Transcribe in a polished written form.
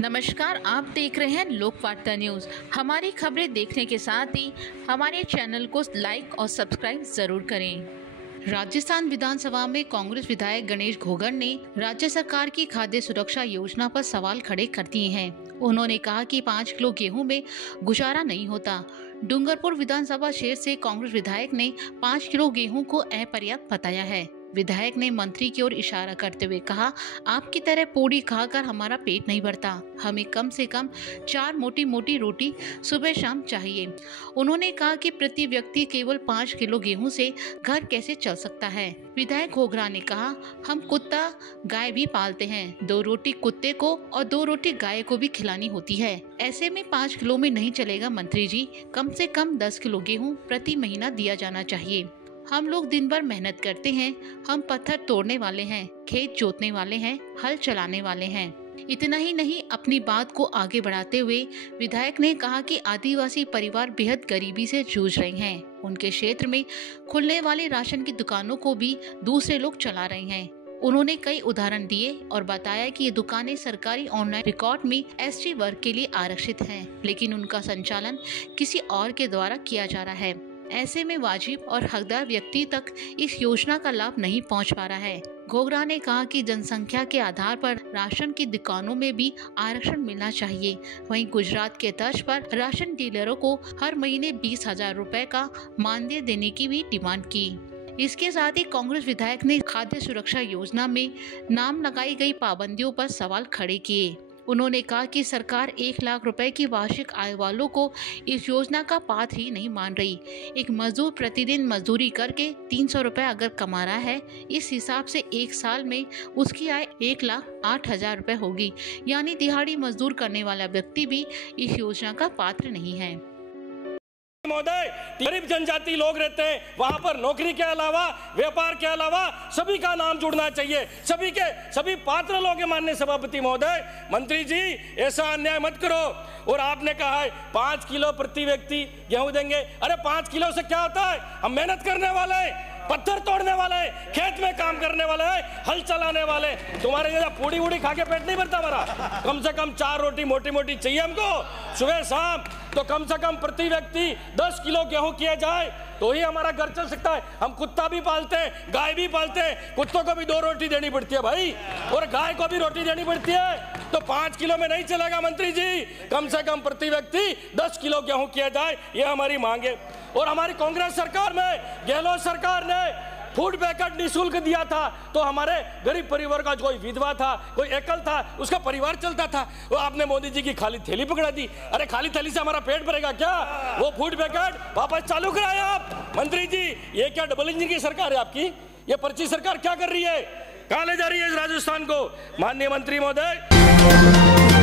नमस्कार, आप देख रहे हैं लोकवार्ता न्यूज। हमारी खबरें देखने के साथ ही हमारे चैनल को लाइक और सब्सक्राइब जरूर करें। राजस्थान विधानसभा में कांग्रेस विधायक गणेश घोगर ने राज्य सरकार की खाद्य सुरक्षा योजना पर सवाल खड़े कर दिए हैं। उन्होंने कहा कि 5 किलो गेहूं में गुजारा नहीं होता। डूंगरपुर विधानसभा क्षेत्र से कांग्रेस विधायक ने 5 किलो गेहूं को अपर्याप्त बताया है। विधायक ने मंत्री की ओर इशारा करते हुए कहा, आपकी तरह पूड़ी खाकर हमारा पेट नहीं भरता, हमें कम से कम 4 मोटी मोटी रोटी सुबह शाम चाहिए। उन्होंने कहा कि प्रति व्यक्ति केवल 5 किलो गेहूं से घर कैसे चल सकता है। विधायक घोगरा ने कहा, हम कुत्ता गाय भी पालते हैं, 2 रोटी कुत्ते को और 2 रोटी गाय को भी खिलानी होती है। ऐसे में 5 किलो में नहीं चलेगा मंत्री जी, कम से कम 10 किलो गेहूं प्रति महीना दिया जाना चाहिए। हम लोग दिन भर मेहनत करते हैं, हम पत्थर तोड़ने वाले हैं, खेत जोतने वाले हैं, हल चलाने वाले हैं। इतना ही नहीं, अपनी बात को आगे बढ़ाते हुए विधायक ने कहा कि आदिवासी परिवार बेहद गरीबी से जूझ रहे हैं। उनके क्षेत्र में खुलने वाली राशन की दुकानों को भी दूसरे लोग चला रहे हैं। उन्होंने कई उदाहरण दिए और बताया कि ये दुकानें सरकारी ऑनलाइन रिकॉर्ड में एसटी वर्ग के लिए आरक्षित हैं, लेकिन उनका संचालन किसी और के द्वारा किया जा रहा है। ऐसे में वाजिब और हकदार व्यक्ति तक इस योजना का लाभ नहीं पहुंच पा रहा है। घोगरा ने कहा कि जनसंख्या के आधार पर राशन की दुकानों में भी आरक्षण मिलना चाहिए। वहीं गुजरात के तर्ज पर राशन डीलरों को हर महीने 20,000 रुपए का मानदेय देने की भी डिमांड की। इसके साथ ही कांग्रेस विधायक ने खाद्य सुरक्षा योजना में नाम लगाई गई पाबंदियों पर सवाल खड़े किए। उन्होंने कहा कि सरकार 1 लाख रुपए की वार्षिक आय वालों को इस योजना का पात्र ही नहीं मान रही। एक मजदूर प्रतिदिन मजदूरी करके 300 रुपए अगर कमा रहा है, इस हिसाब से 1 साल में उसकी आय 1,08,000 रुपए होगी। यानी दिहाड़ी मजदूर करने वाला व्यक्ति भी इस योजना का पात्र नहीं है। महोदय, गरीब जनजाति लोग रहते हैं, वहां पर नौकरी के अलावा, व्यापार के अलावा सभी का नाम जुड़ना चाहिए। सभी पात्र लोग हैं। माननीय सभापति महोदय, मंत्री जी, ऐसा अन्याय मत करो। और आपने कहा है 5 किलो प्रति व्यक्ति गेहूं देंगे। अरे 5 किलो से क्या होता है? हम मेहनत करने वाले, पत्थर तोड़ने वाले, खेत में काम करने वाले, हल चलाने वाले। तुम्हारे जैसा पूड़ी वूड़ी खा के पेट नहीं भरता हमारा। कम से कम 4 रोटी मोटी मोटी चाहिए हमको सुबह शाम। तो कम से कम प्रति व्यक्ति 10 किलो गेहूं किया जाए तो ही हमारा घर चल सकता है। हम कुत्ता भी पालते हैं, गाय भी पालते हैं, कुत्तों को भी 2 रोटी देनी पड़ती है भाई, और गाय को भी रोटी देनी पड़ती है। तो 5 किलो में नहीं चलेगा मंत्री जी, कम से कम प्रति व्यक्ति 10 किलो गेहूं किया जाए, ये हमारी मांग है। और हमारी कांग्रेस सरकार में, गहलोत सरकार ने फूड पैकेट निःशुल्क दिया था, तो हमारे गरीब परिवार का कोई विधवा था, कोई एकल था, उसका परिवार चलता था। वो आपने मोदी जी की खाली थैली पकड़ा दी। अरे खाली थैली से हमारा पेट भरेगा क्या? वो फूड पैकेट वापस चालू कराए आप। मंत्री जी, ये क्या डबल इंजन की सरकार है आपकी? ये पर्ची सरकार क्या कर रही है? कहां ले जा रही है इस राजस्थान को? माननीय मंत्री महोदय,